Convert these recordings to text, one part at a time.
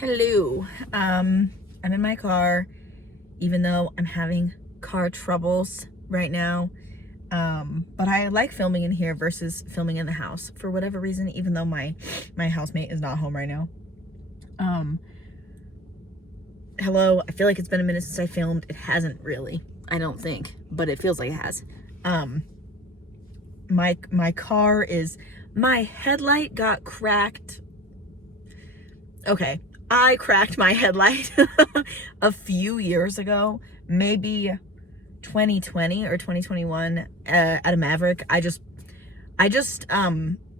Hello. I'm in my car, even though I'm having car troubles right now. But I like filming in here versus filming in the house for whatever reason, even though my housemate is not home right now. Hello. I feel like it's been a minute since I filmed. It hasn't really, I don't think, but it feels like it has. My car is, my headlight got cracked. Okay. I cracked my headlight a few years ago, maybe 2020 or 2021 at a Maverick. I just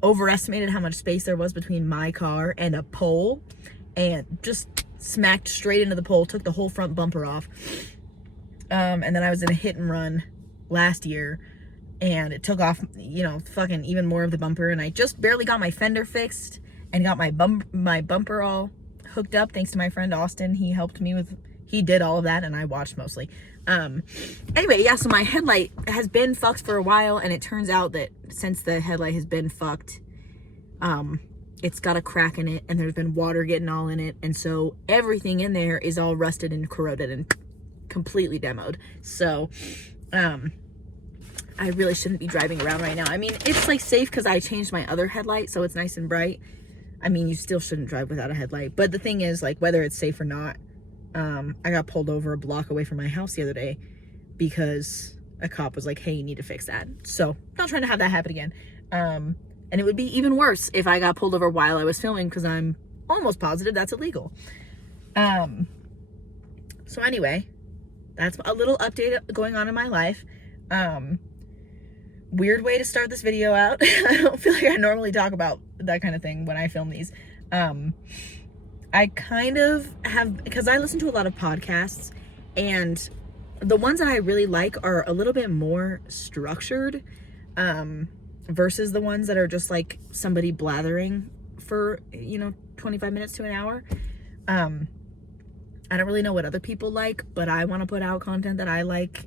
overestimated how much space there was between my car and a pole and just smacked straight into the pole, took the whole front bumper off. And then I was in a hit and run last year and it took off, fucking even more of the bumper, and I just barely got my fender fixed and got my bumper all hooked up thanks to my friend Austin. He helped me he did all of that and I watched mostly. Anyway, yeah, so my headlight has been fucked for a while, and it turns out that since the headlight has been fucked, it's got a crack in it and there's been water getting all in it, and so everything in there is all rusted and corroded and completely demoed. So I really shouldn't be driving around right now. I mean, it's like safe because I changed my other headlight, so it's nice and bright. I mean, you still shouldn't drive without a headlight, but the thing is, like, whether it's safe or not, I got pulled over a block away from my house the other day because a cop was like, hey, you need to fix that. So I'm not trying to have that happen again. And it would be even worse if I got pulled over while I was filming, because I'm almost positive that's illegal. So anyway, that's a little update going on in my life. Weird way to start this video out. I don't feel like I normally talk about that kind of thing when I film these. I kind of have, because I listen to a lot of podcasts, and the ones that I really like are a little bit more structured, versus the ones that are just like somebody blathering for, 25 minutes to an hour. I don't really know what other people like, but I want to put out content that I like,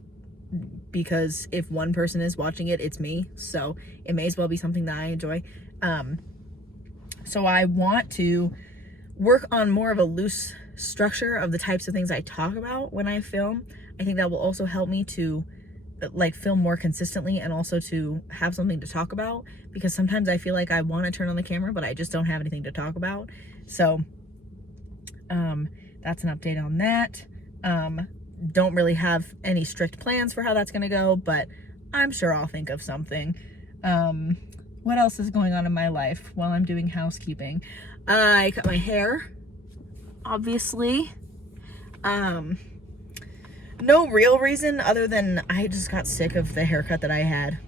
because if one person is watching it, it's me. So it may as well be something that I enjoy. So I want to work on more of a loose structure of the types of things I talk about when I film. I think that will also help me to like film more consistently, and also to have something to talk about, because sometimes I feel like I want to turn on the camera, but I just don't have anything to talk about. So that's an update on that. Don't really have any strict plans for how that's gonna go, but I'm sure I'll think of something. What else is going on in my life while I'm doing housekeeping? I cut my hair, obviously. No real reason other than I just got sick of the haircut that I had.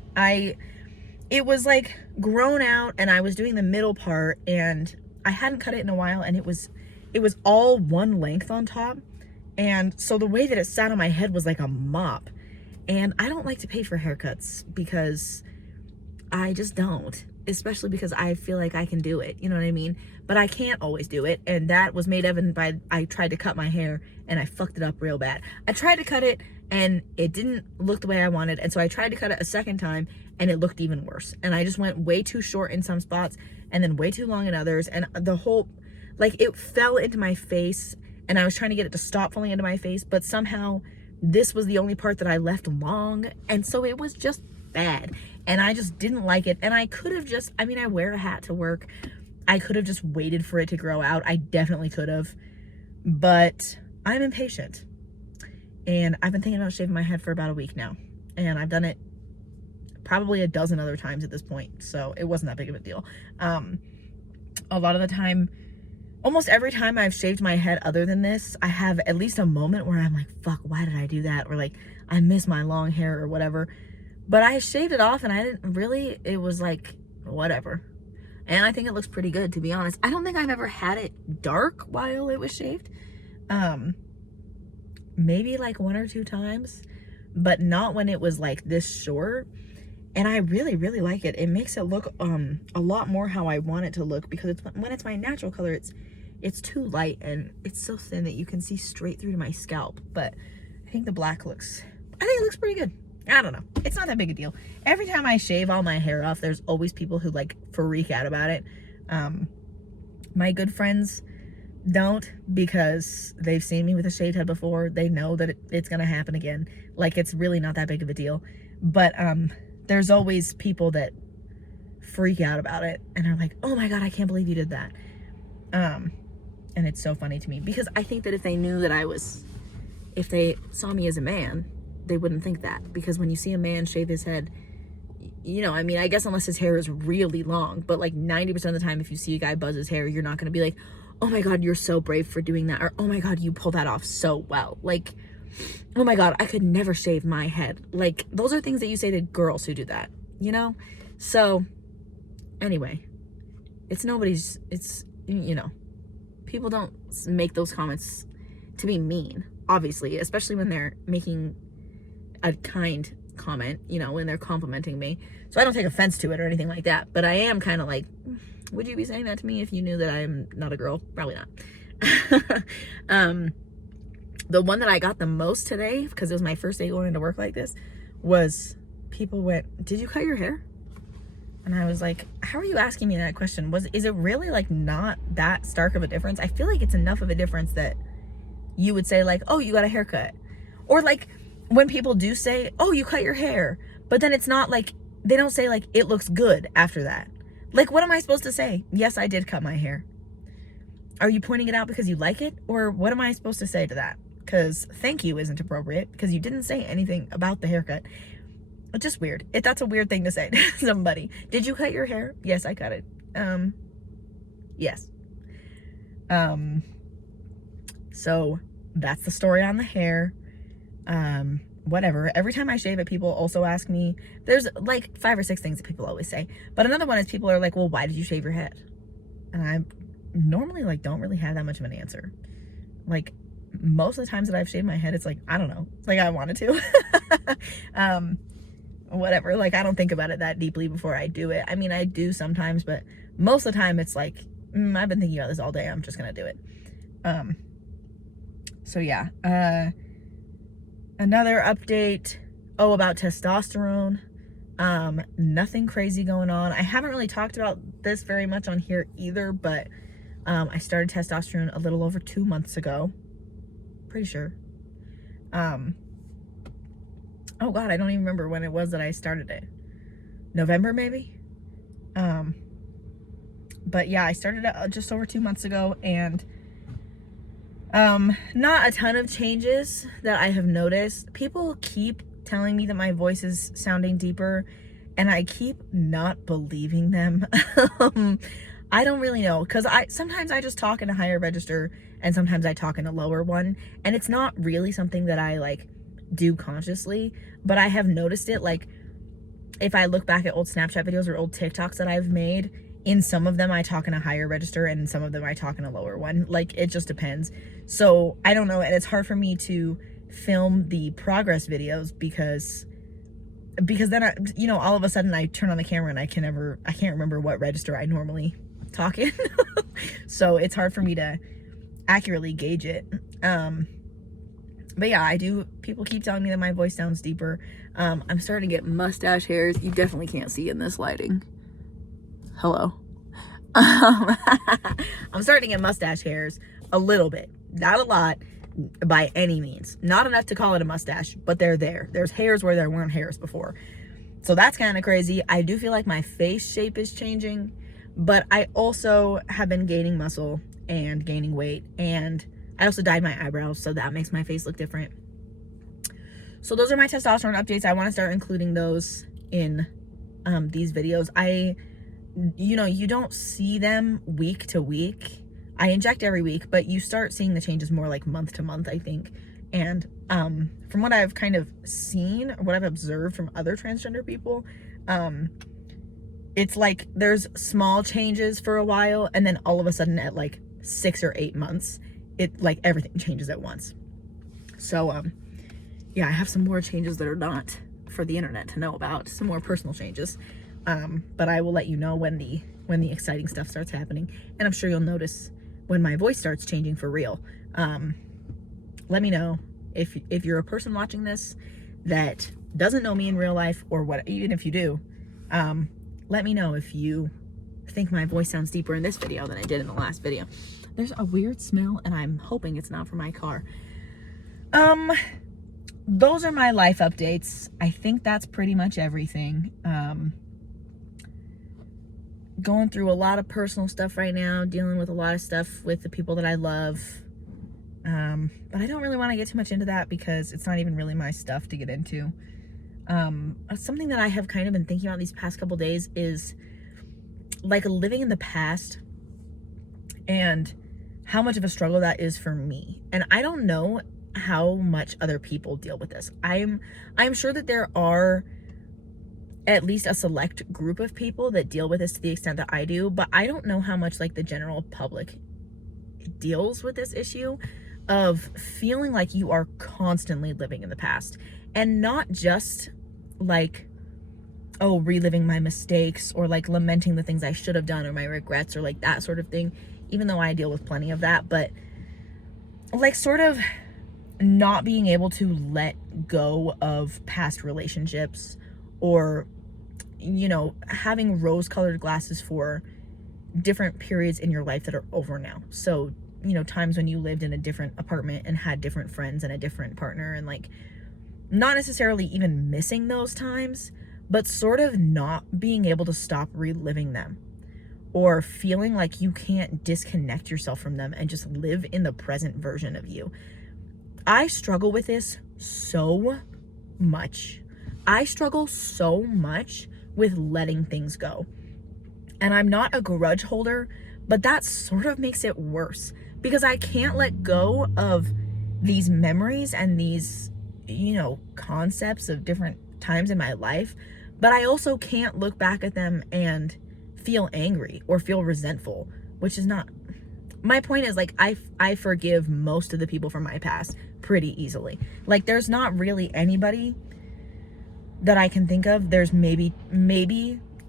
It was like grown out, and I was doing the middle part, and I hadn't cut it in a while, and it was all one length on top. And so the way that it sat on my head was like a mop. And I don't like to pay for haircuts, because I just don't, especially because I feel like I can do it, you know what I mean? But I can't always do it, and that was made evident by I tried to cut my hair and I fucked it up real bad. I tried to cut it and it didn't look the way I wanted, and so I tried to cut it a second time and it looked even worse. And I just went way too short in some spots and then way too long in others, and the whole, like, it fell into my face, and I was trying to get it to stop falling into my face, but somehow this was the only part that I left long, and so it was just bad, and I just didn't like it. And I could have just, I mean, I wear a hat to work. I could have just waited for it to grow out. I definitely could have, but I'm impatient, and I've been thinking about shaving my head for about a week now, and I've done it probably a dozen other times at this point, so it wasn't that big of a deal. A lot of the time, almost every time I've shaved my head other than this, I have at least a moment where I'm like, fuck, why did I do that? Or like, I miss my long hair or whatever. But I shaved it off, and I didn't really, it was like, whatever. And I think it looks pretty good, to be honest. I don't think I've ever had it dark while it was shaved. Maybe like 1 or 2 times, but not when it was like this short. And I really, really like it. It makes it look a lot more how I want it to look, because when it's my natural color, it's too light and it's so thin that you can see straight through to my scalp. But I think the black looks pretty good. I don't know. It's not that big a deal. Every time I shave all my hair off, there's always people who like freak out about it. My good friends don't, because they've seen me with a shaved head before. They know that it's gonna happen again. Like, it's really not that big of a deal. But there's always people that freak out about it and are like, oh my god, I can't believe you did that. And it's so funny to me, because I think that if they knew that if they saw me as a man, they wouldn't think that. Because when you see a man shave his head, you know, I mean, I guess unless his hair is really long, but like 90% of the time, if you see a guy buzz his hair, you're not going to be like, oh my god, you're so brave for doing that, or oh my god, you pulled that off so well. Like, oh my god, I could never shave my head. Like, those are things that you say to girls who do that, you know? So anyway, it's, you know, people don't make those comments to be mean, obviously, especially when they're making a kind comment, you know, when they're complimenting me. So I don't take offense to it or anything like that, but I am kind of like, would you be saying that to me if you knew that I'm not a girl? Probably not. The one that I got the most today, because it was my first day going into work like this, was people went, did you cut your hair? And I was like, how are you asking me that question? Is it really like not that stark of a difference? I feel like it's enough of a difference that you would say like, oh, you got a haircut. Or like when people do say, oh, you cut your hair, but then it's not like, they don't say like, it looks good after that. Like, what am I supposed to say? Yes, I did cut my hair. Are you pointing it out because you like it? Or what am I supposed to say to that? Because thank you isn't appropriate, because you didn't say anything about the haircut. It's just weird. That's a weird thing to say to somebody. Did you cut your hair? Yes, I cut it. Yes. So that's the story on the hair. Whatever. Every time I shave it, people also ask me, there's like 5 or 6 things that people always say. But another one is people are like, well, why did you shave your head? And I normally like don't really have that much of an answer. Like, most of the times that I've shaved my head, it's like, I don't know. It's like I wanted to. Whatever. Like, I don't think about it that deeply before I do it. I mean, I do sometimes, but most of the time it's like, I've been thinking about this all day. I'm just going to do it. So yeah. Another update. Oh, about testosterone. Nothing crazy going on. I haven't really talked about this very much on here either, but I started testosterone a little over 2 months ago. Pretty sure. Oh god, I don't even remember when it was that I started it. November maybe? But yeah, I started it just over 2 months ago, and not a ton of changes that I have noticed. People keep telling me that my voice is sounding deeper, and I keep not believing them. I don't really know, because sometimes I just talk in a higher register, and sometimes I talk in a lower one, and it's not really something that I like do consciously, but I have noticed it. Like, if I look back at old Snapchat videos or old TikToks that I've made, in some of them I talk in a higher register, and in some of them I talk in a lower one. Like, it just depends. So I don't know, and it's hard for me to film the progress videos because then I, you know, all of a sudden I turn on the camera and I can't remember what register I normally talk in. So it's hard for me to accurately gauge it. But yeah, people keep telling me that my voice sounds deeper. I'm starting to get mustache hairs. You definitely can't see in this lighting. Hello. I'm starting to get mustache hairs a little bit. Not a lot by any means. Not enough to call it a mustache, but they're there. There's hairs where there weren't hairs before. So that's kind of crazy. I do feel like my face shape is changing, but I also have been gaining muscle and gaining weight, and I also dyed my eyebrows, so that makes my face look different. So those are my testosterone updates. I want to start including those in these videos. You don't see them week to week. I inject every week, but you start seeing the changes more like month to month, I think. And from what I've kind of seen, or what I've observed from other transgender people, it's like there's small changes for a while, and then all of a sudden at like 6 or 8 months, it like everything changes at once. So yeah, I have some more changes that are not for the internet to know about, some more personal changes, but I will let you know when the exciting stuff starts happening, and I'm sure you'll notice when my voice starts changing for real. Let me know if you're a person watching this that doesn't know me in real life, or what, even if you do, let me know if you think my voice sounds deeper in this video than I did in the last video. There's a weird smell, and I'm hoping it's not from my car. Those are my life updates. I think that's pretty much everything. Going through a lot of personal stuff right now, dealing with a lot of stuff with the people that I love. But I don't really want to get too much into that because it's not even really my stuff to get into. Something that I have kind of been thinking about these past couple days is like living in the past and how much of a struggle that is for me. And I don't know how much other people deal with this. I'm sure that there are at least a select group of people that deal with this to the extent that I do, but I don't know how much like the general public deals with this issue of feeling like you are constantly living in the past, and not just like, oh, reliving my mistakes or like lamenting the things I should have done or my regrets or like that sort of thing, even though I deal with plenty of that, but like sort of not being able to let go of past relationships, or, you know, having rose-colored glasses for different periods in your life that are over now. So, you know, times when you lived in a different apartment and had different friends and a different partner, and like not necessarily even missing those times, but sort of not being able to stop reliving them, or feeling like you can't disconnect yourself from them and just live in the present version of you. I struggle with this so much. I struggle so much with letting things go. And I'm not a grudge holder, but that sort of makes it worse because I can't let go of these memories and these, you know, concepts of different times in my life, but I also can't look back at them and feel angry or feel resentful, which is not my point. Is like I forgive most of the people from my past pretty easily. Like there's not really anybody that I can think of. There's maybe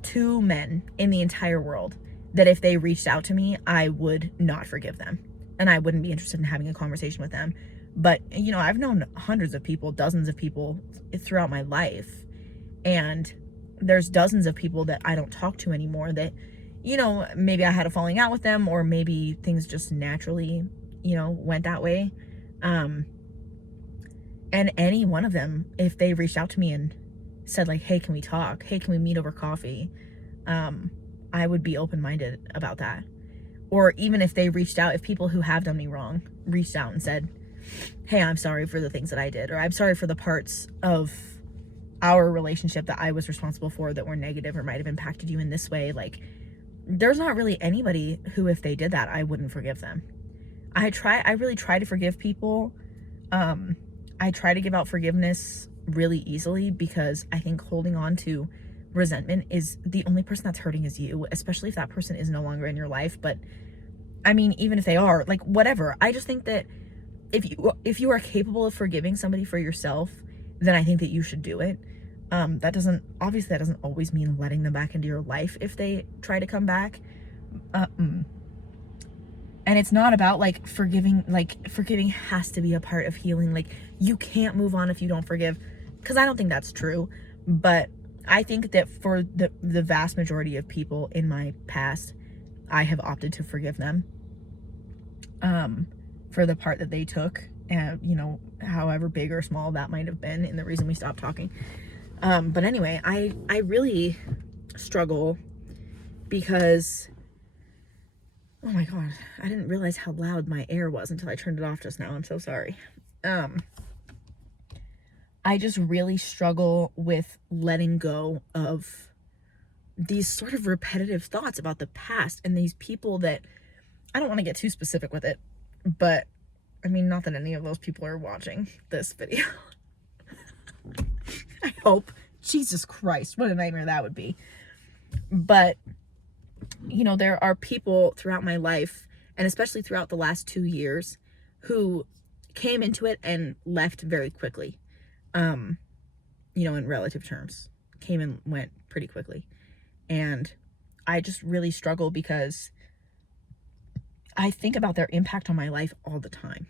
2 men in the entire world that if they reached out to me, I would not forgive them and I wouldn't be interested in having a conversation with them. But, you know, I've known hundreds of people, dozens of people throughout my life, and there's dozens of people that I don't talk to anymore that, you know, maybe I had a falling out with them, or maybe things just naturally, you know, went that way. And any one of them, if they reached out to me and said like, hey, can we talk? Hey, can we meet over coffee? I would be open-minded about that. Or even if they reached out, if people who have done me wrong reached out and said, hey, I'm sorry for the things that I did, or I'm sorry for the parts of our relationship that I was responsible for that were negative or might have impacted you in this way. Like, there's not really anybody who, if they did that, I wouldn't forgive them. I really try to forgive people. I try to give out forgiveness really easily because I think holding on to resentment is the only person that's hurting is you, especially if that person is no longer in your life. But I mean, even if they are, like, whatever. I just think that if you are capable of forgiving somebody for yourself, then I think that you should do it. That doesn't always mean letting them back into your life if they try to come back. And it's not about like forgiving has to be a part of healing. Like, you can't move on if you don't forgive, because I don't think that's true. But I think that for the vast majority of people in my past, I have opted to forgive them for the part that they took, and you know, however big or small that might have been in the reason we stopped talking. But anyway, I really struggle because, oh my god, I didn't realize how loud my air was until I turned it off just now. I'm so sorry. I just really struggle with letting go of these sort of repetitive thoughts about the past and these people that, I don't want to get too specific with it, but I mean, not that any of those people are watching this video. I hope. Jesus Christ, what a nightmare that would be. But, you know, there are people throughout my life, and especially throughout the last 2 years, who came into it and left very quickly. You know, in relative terms, came and went pretty quickly. And I just really struggle because I think about their impact on my life all the time.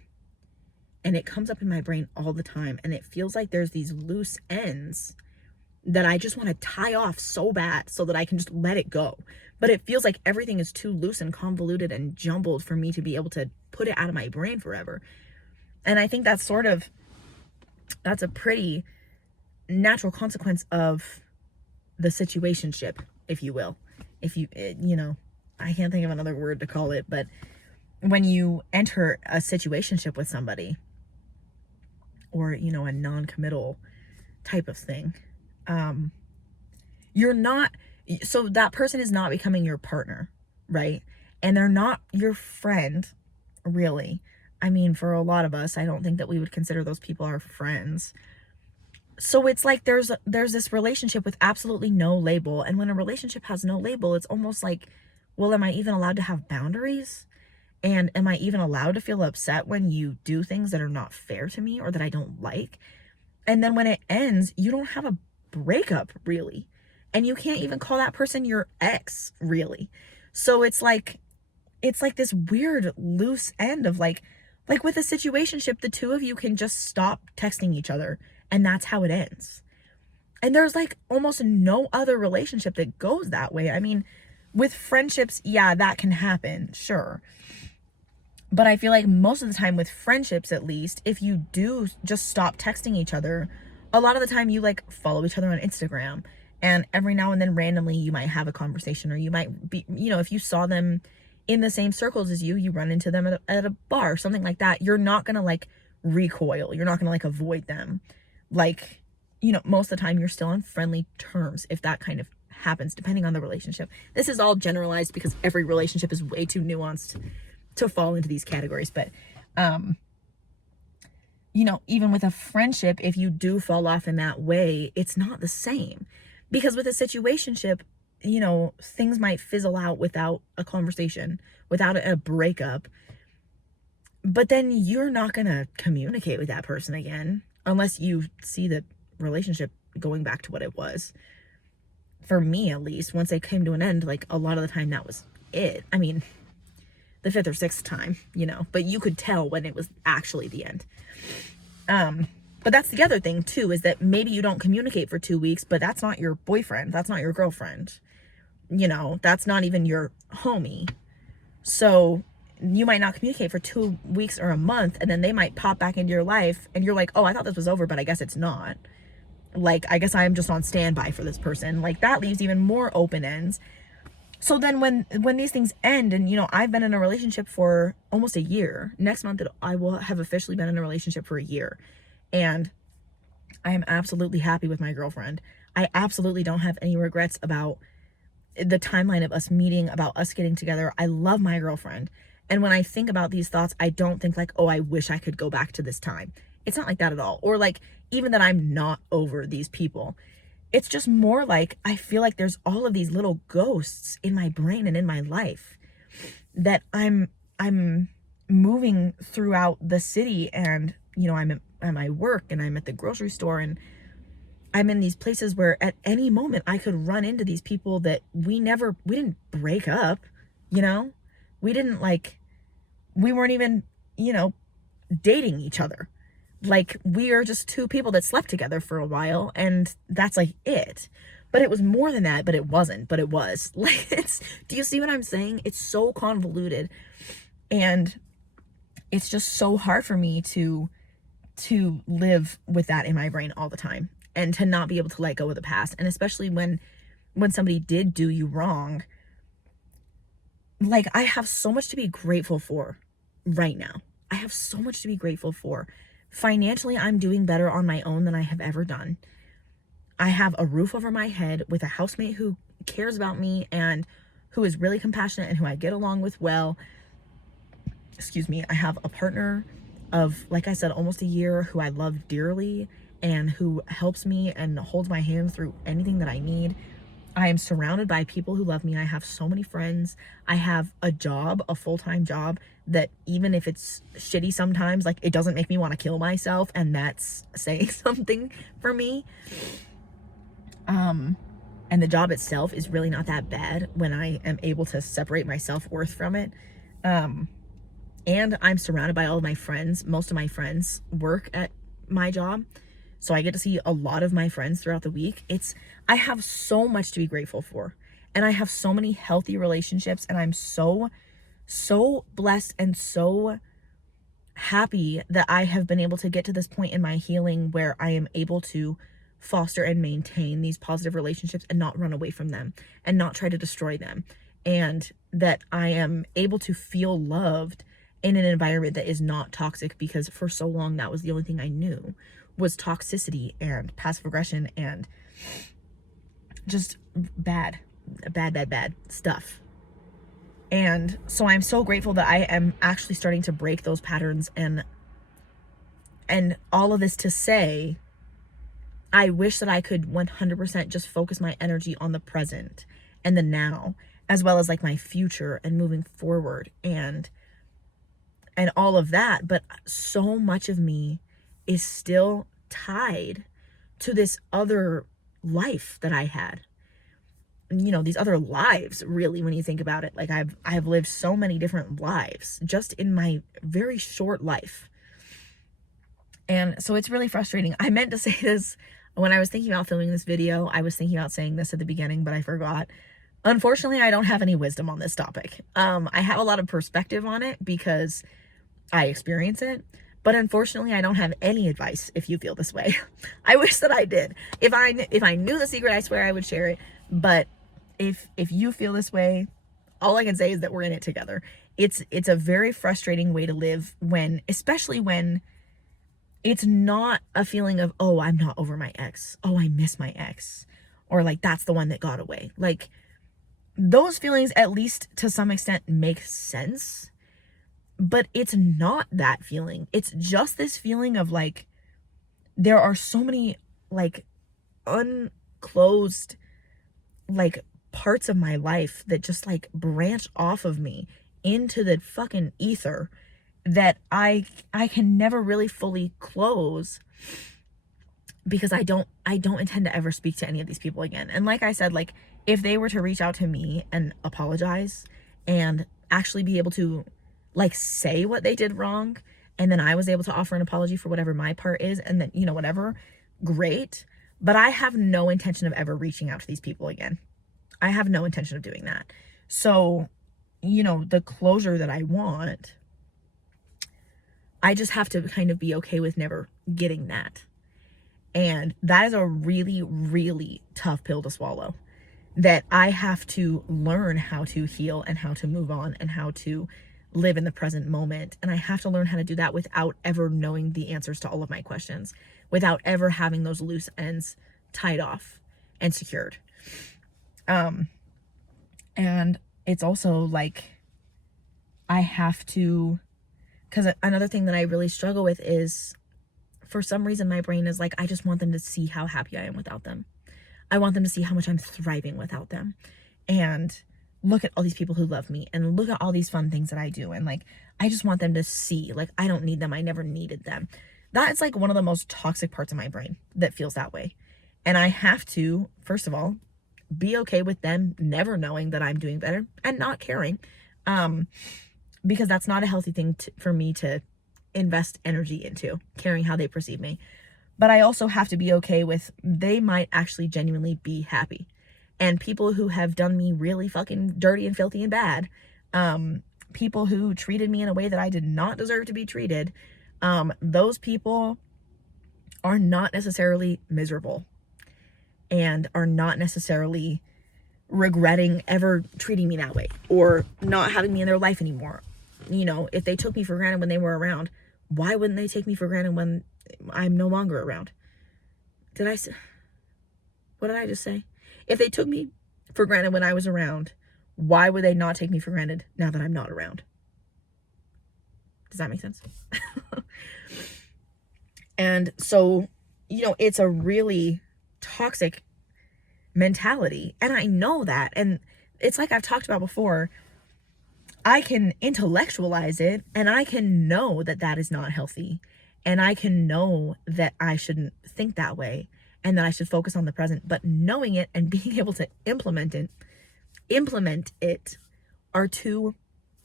And it comes up in my brain all the time. And it feels like there's these loose ends that I just want to tie off so bad so that I can just let it go. But it feels like everything is too loose and convoluted and jumbled for me to be able to put it out of my brain forever. And I think that's a pretty natural consequence of the situationship, if you will. If you, I can't think of another word to call it, but when you enter a situationship with somebody, or, a non-committal type of thing, so that person is not becoming your partner, right? And they're not your friend, really. I mean, for a lot of us, I don't think that we would consider those people our friends. So it's like there's this relationship with absolutely no label. And when a relationship has no label, it's almost like, well, am I even allowed to have boundaries? And am I even allowed to feel upset when you do things that are not fair to me or that I don't like? And then when it ends, you don't have a breakup, really. And you can't even call that person your ex, really. So it's like this weird loose end of like with a situationship, the two of you can just stop texting each other and that's how it ends. And there's like almost no other relationship that goes that way. I mean, with friendships, yeah, that can happen, sure. But I feel like most of the time with friendships, at least, if you do just stop texting each other, a lot of the time you like follow each other on Instagram, and every now and then randomly you might have a conversation, or you might be, if you saw them in the same circles as you run into them at a bar or something like that, you're not going to like recoil. You're not going to like avoid them. Like, most of the time you're still on friendly terms if that kind of happens, depending on the relationship. This is all generalized because every relationship is way too nuanced to fall into these categories. But, even with a friendship, if you do fall off in that way, it's not the same. Because with a situationship, things might fizzle out without a conversation, without a breakup. But then you're not going to communicate with that person again unless you see the relationship going back to what it was. For me, at least, once they came to an end, like a lot of the time that was it. I mean, the fifth or sixth time, but you could tell when it was actually the end. But that's the other thing too, is that maybe you don't communicate for 2 weeks, but that's not your boyfriend. That's not your girlfriend. That's not even your homie. So you might not communicate for 2 weeks or a month, and then they might pop back into your life and you're like, oh, I thought this was over, but I guess it's not. Like, I guess I'm just on standby for this person. Like, that leaves even more open ends. So then when these things end, and I've been in a relationship for almost a year. Next month I will have officially been in a relationship for a year. And I am absolutely happy with my girlfriend. I absolutely don't have any regrets about the timeline of us meeting, about us getting together. I love my girlfriend. And when I think about these thoughts, I don't think like, oh, I wish I could go back to this time. It's not like that at all. Or like even that I'm not over these people. It's just more like I feel like there's all of these little ghosts in my brain and in my life that I'm moving throughout the city, and I'm at my work, and I'm at the grocery store, and I'm in these places where at any moment I could run into these people that we didn't break up, we weren't even, dating each other. Like, we are just two people that slept together for a while, and that's like it. But it was more than that, but it wasn't, but it was. Like, do you see what I'm saying? It's so convoluted, and it's just so hard for me to live with that in my brain all the time, and to not be able to let go of the past. And especially when somebody did do you wrong, like, I have so much to be grateful for right now. I have so much to be grateful for. Financially, I'm doing better on my own than I have ever done. I have a roof over my head with a housemate who cares about me and who is really compassionate and who I get along with well. Excuse me. I have a partner of, like I said, almost a year, who I love dearly and who helps me and holds my hand through anything that I need. I am surrounded by people who love me. I have so many friends. I have a job, a full-time job, that even if it's shitty sometimes, like, it doesn't make me want to kill myself, and that's saying something for me. And the job itself is really not that bad when I am able to separate my self-worth from it. And I'm surrounded by all of my friends. Most of my friends work at my job. So I get to see a lot of my friends throughout the week. I have so much to be grateful for. And I have so many healthy relationships, and I'm so, so blessed and so happy that I have been able to get to this point in my healing where I am able to foster and maintain these positive relationships and not run away from them and not try to destroy them. And that I am able to feel loved in an environment that is not toxic, because for so long that was the only thing I knew was toxicity and passive aggression and just bad stuff. And so I'm so grateful that I am actually starting to break those patterns, and all of this to say, I wish that I could 100% just focus my energy on the present and the now, as well as like my future and moving forward and all of that. But so much of me is still tied to this other life that I had. You know, these other lives, really, when you think about it. Like I've lived so many different lives just in my very short life. And so it's really frustrating. I meant to say this when I was thinking about filming this video. I was thinking about saying this at the beginning, but I forgot. Unfortunately, I don't have any wisdom on this topic. I have a lot of perspective on it because I experience it, but unfortunately, I don't have any advice if you feel this way. I wish that I did. If I knew the secret, I swear I would share it. But if you feel this way, all I can say is that we're in it together. It's a very frustrating way to live, especially when it's not a feeling of, oh, I'm not over my ex. Oh, I miss my ex. Or like, that's the one that got away. Like, those feelings, at least to some extent, make sense. But it's not that feeling. It's just this feeling of like, there are so many like unclosed like parts of my life that just like branch off of me into the fucking ether that I can never really fully close, because I don't intend to ever speak to any of these people again. And like I said, like if they were to reach out to me and apologize and actually be able to like say what they did wrong, and then I was able to offer an apology for whatever my part is, and then, you know, whatever, great. But I have no intention of ever reaching out to these people again. I have no intention of doing that. So, you know, the closure that I want, I just have to kind of be okay with never getting that. And that is a really, really tough pill to swallow, that I have to learn how to heal and how to move on and how to live in the present moment. And I have to learn how to do that without ever knowing the answers to all of my questions, without ever having those loose ends tied off and secured. And it's also like, I have to, because another thing that I really struggle with is, for some reason, my brain is like, I just want them to see how happy I am without them. I want them to see how much I'm thriving without them. And look at all these people who love me, and look at all these fun things that I do. And like, I just want them to see, like, I don't need them. I never needed them. That's like one of the most toxic parts of my brain that feels that way. And I have to, first of all, be okay with them never knowing that I'm doing better and not caring. Because that's not a healthy thing for me to invest energy into, caring how they perceive me. But I also have to be okay with, they might actually genuinely be happy. And people who have done me really fucking dirty and filthy and bad, people who treated me in a way that I did not deserve to be treated, those people are not necessarily miserable and are not necessarily regretting ever treating me that way or not having me in their life anymore. You know, if they took me for granted when they were around, why wouldn't they take me for granted when I'm no longer around? What did I just say? If they took me for granted when I was around, why would they not take me for granted now that I'm not around? Does that make sense? And so, you know, it's a really toxic mentality. And I know that. And it's like I've talked about before, I can intellectualize it and I can know that that is not healthy. And I can know that I shouldn't think that way and that I should focus on the present. But knowing it and being able to implement it are two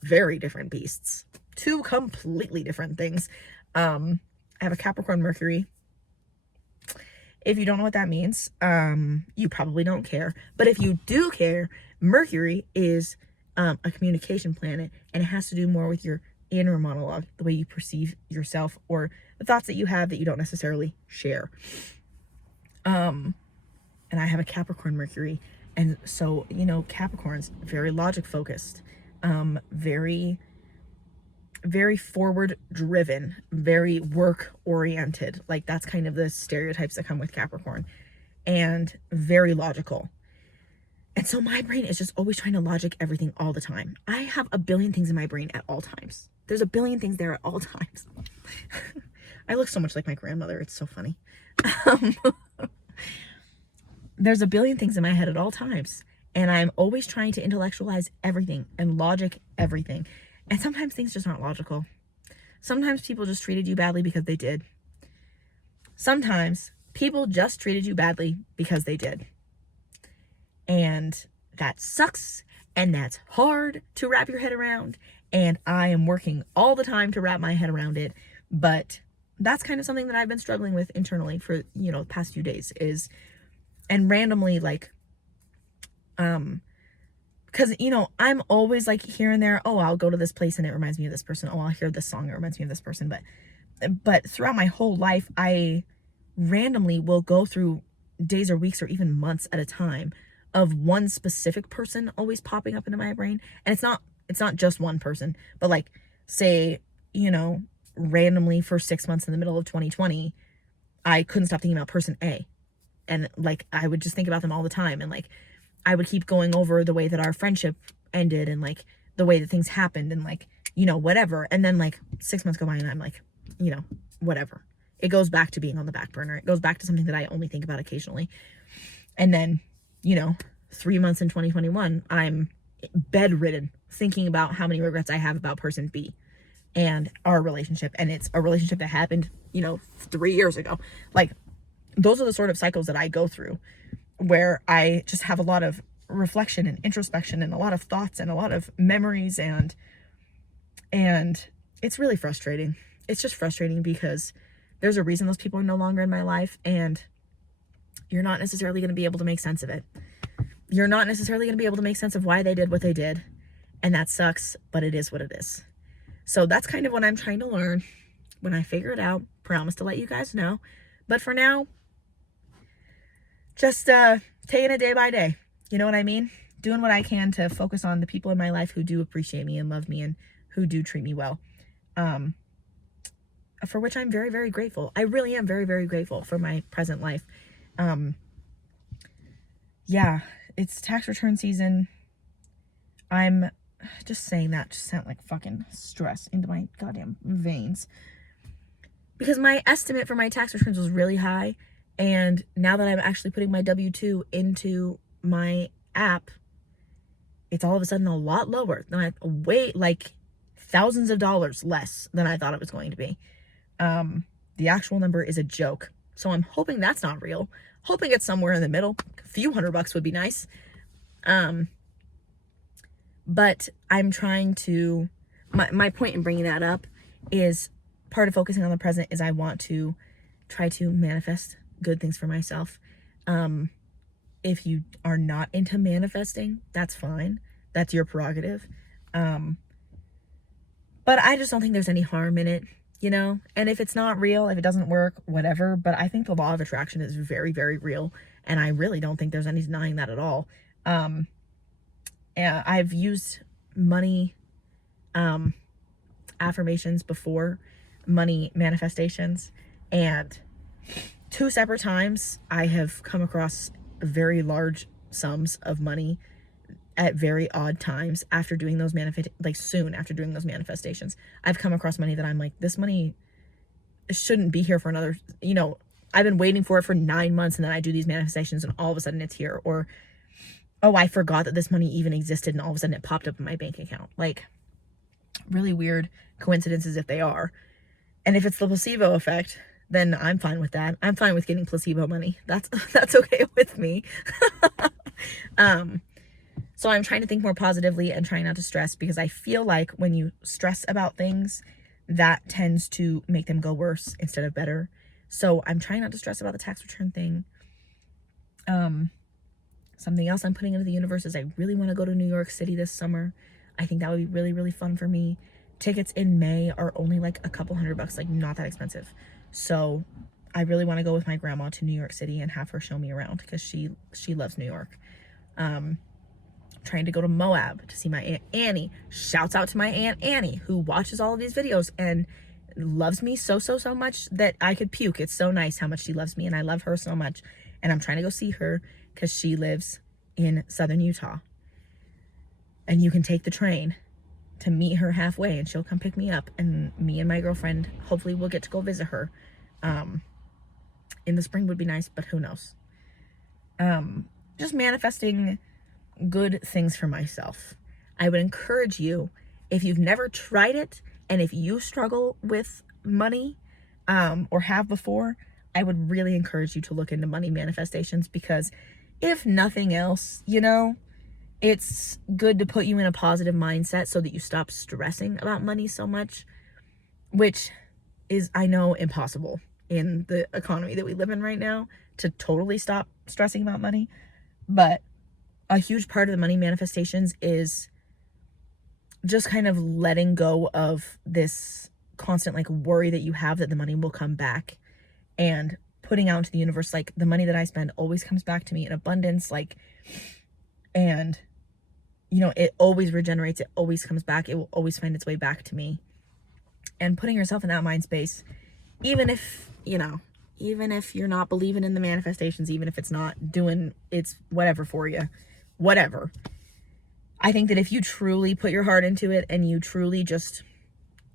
very different beasts. Two completely different things. I have a Capricorn Mercury If you don't know what that means, you probably don't care. But if you do care, Mercury is a communication planet, and it has to do more with your inner monologue, the way you perceive yourself, or the thoughts that you have that you don't necessarily share. And I have a Capricorn Mercury, and so, you know, Capricorn's very logic focused, very forward driven, very work oriented. Like, that's kind of the stereotypes that come with Capricorn, and very logical. And so my brain is just always trying to logic everything all the time. I have a billion things in my brain at all times. There's a billion things there at all times. I look so much like my grandmother. It's so funny. There's a billion things in my head at all times. And I'm always trying to intellectualize everything and logic everything. And sometimes things just aren't logical. Sometimes people just treated you badly because they did. Sometimes people just treated you badly because they did. And that sucks, and that's hard to wrap your head around, and I am working all the time to wrap my head around it, but that's kind of something that I've been struggling with internally for, you know, the past few days, is, and randomly, like, because, you know, I'm always like here and there, oh, I'll go to this place and it reminds me of this person, oh, I'll hear this song, it reminds me of this person, but throughout my whole life, I randomly will go through days or weeks or even months at a time of one specific person always popping up into my brain. And it's not just one person, but like, say, you know, randomly for 6 months in the middle of 2020, I couldn't stop thinking about person A. And like, I would just think about them all the time. And like, I would keep going over the way that our friendship ended, and like the way that things happened, and like, you know, whatever. And then like 6 months go by and I'm like, you know, whatever. It goes back to being on the back burner. It goes back to something that I only think about occasionally. And then, you know, 3 months in 2021, I'm bedridden thinking about how many regrets I have about person B and our relationship. And it's a relationship that happened, you know, 3 years ago. Like, those are the sort of cycles that I go through, where I just have a lot of reflection and introspection and a lot of thoughts and a lot of memories, and it's really frustrating. It's just frustrating because there's a reason those people are no longer in my life, and you're not necessarily going to be able to make sense of it. You're not necessarily going to be able to make sense of why they did what they did. And that sucks, but it is what it is. So that's kind of what I'm trying to learn. When I figure it out, promise to let you guys know. But for now, just taking it day by day. You know what I mean? Doing what I can to focus on the people in my life who do appreciate me and love me and who do treat me well. For which I'm very, very grateful. I really am very, very grateful for my present life. Yeah, it's tax return season. I'm just saying that just sound like fucking stress into my goddamn veins. Because my estimate for my tax returns was really high. And now that I'm actually putting my W-2 into my app, it's all of a sudden a lot lower than like thousands of dollars less than I thought it was going to be. The actual number is a joke. So I'm hoping that's not real. Hoping it's somewhere in the middle. A few $100 would be nice. But I'm trying to, my point in bringing that up is, part of focusing on the present is I want to try to manifest good things for myself. If you are not into manifesting, that's fine. That's your prerogative. But I just don't think there's any harm in it, you know? And if it's not real, if it doesn't work, whatever. But I think the law of attraction is very, very real. And I really don't think there's any denying that at all. And I've used money affirmations before, money manifestations, and 2 separate times I have come across very large sums of money at very odd times after doing those soon after doing those manifestations. I've come across money that I'm like, this money shouldn't be here for another, you know, I've been waiting for it for 9 months, and then I do these manifestations and all of a sudden it's here. Or, oh, I forgot that this money even existed, and all of a sudden it popped up in my bank account. Like, really weird coincidences if they are. And if it's the placebo effect, then I'm fine with that. I'm fine with getting placebo money. That's okay with me. So I'm trying to think more positively and trying not to stress, because I feel like when you stress about things, that tends to make them go worse instead of better. So I'm trying not to stress about the tax return thing. Something else I'm putting into the universe is I really want to go to New York City this summer. I think that would be really, really fun for me. Tickets in May are only like a couple $100, like not that expensive. So I really want to go with my grandma to New York City and have her show me around because she loves New York. Trying to go to Moab to see my Aunt Annie. Shouts out to my Aunt Annie, who watches all of these videos and loves me so much that I could puke. It's so nice how much she loves me, and I love her so much. And I'm trying to go see her because she lives in southern Utah. And you can take the train to meet her halfway, and she'll come pick me up, and me and my girlfriend hopefully will get to go visit her. In the spring would be nice, but who knows. Just manifesting good things for myself. I would encourage you, if you've never tried it and if you struggle with money or have before, I would really encourage you to look into money manifestations, because if nothing else, you know, it's good to put you in a positive mindset so that you stop stressing about money so much, which is, I know, impossible in the economy that we live in right now to totally stop stressing about money. But a huge part of the money manifestations is just kind of letting go of this constant like worry that you have that the money will come back, and putting out into the universe, like, the money that I spend always comes back to me in abundance, like, and you know, it always regenerates, it always comes back, it will always find its way back to me. And putting yourself in that mind space, even if, you know, even if you're not believing in the manifestations, even if it's not doing its whatever for you, whatever. I think that if you truly put your heart into it and you truly just,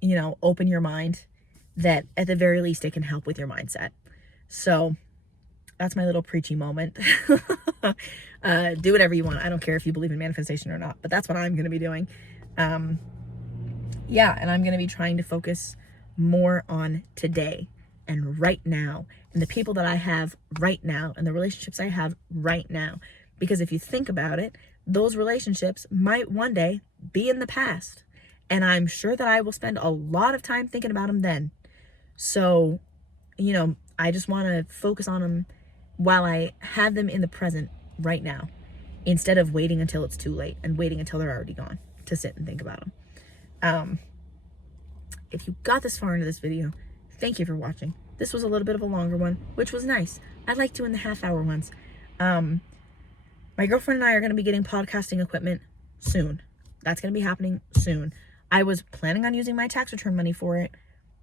you know, open your mind, that at the very least it can help with your mindset. So that's my little preachy moment. Do whatever you want. I don't care if you believe in manifestation or not, but that's what I'm going to be doing. Yeah, and I'm going to be trying to focus more on today and right now, and the people that I have right now, and the relationships I have right now. Because if you think about it, those relationships might one day be in the past, and I'm sure that I will spend a lot of time thinking about them then. So, you know, I just want to focus on them while I have them in the present right now, instead of waiting until it's too late and waiting until they're already gone to sit and think about them. If you got this far into this video, thank you for watching. This was a little bit of a longer one, which was nice. I like doing the half-hour ones. My girlfriend and I are going to be getting podcasting equipment soon. That's going to be happening soon. I was planning on using my tax return money for it.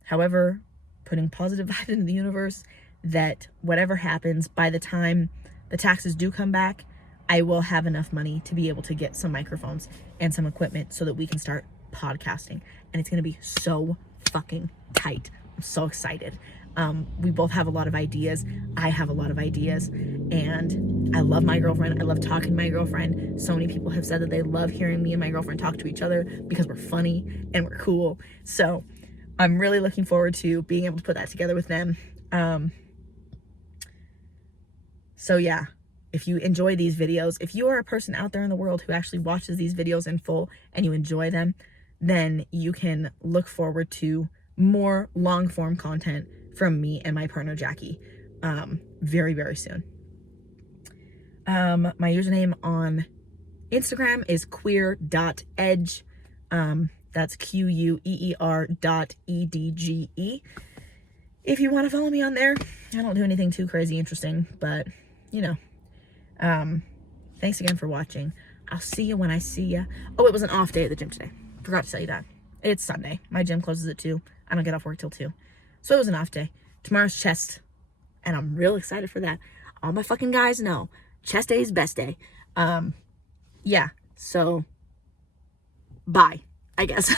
However, putting positive vibes into the universe that whatever happens, by the time the taxes do come back, I will have enough money to be able to get some microphones and some equipment so that we can start podcasting. And it's going to be so fucking tight. I'm so excited. We both have a lot of ideas. I have a lot of ideas, and I love my girlfriend. I love talking to my girlfriend. So many people have said that they love hearing me and my girlfriend talk to each other because we're funny and we're cool. So I'm really looking forward to being able to put that together with them. So yeah, if you enjoy these videos, if you are a person out there in the world who actually watches these videos in full and you enjoy them, then you can look forward to more long form content from me and my partner Jackie very, very soon. My username on Instagram is queer.edge. That's QUEER.EDGE. If you want to follow me on there, I don't do anything too crazy interesting, but you know. Thanks again for watching. I'll see you when I see you. Oh, it was an off day at the gym today. Forgot to tell you that. It's Sunday. My gym closes at 2. I don't get off work till 2. So it was an off day. Tomorrow's chest, and I'm real excited for that. All my fucking guys know chest day is best day. Yeah, so bye, I guess.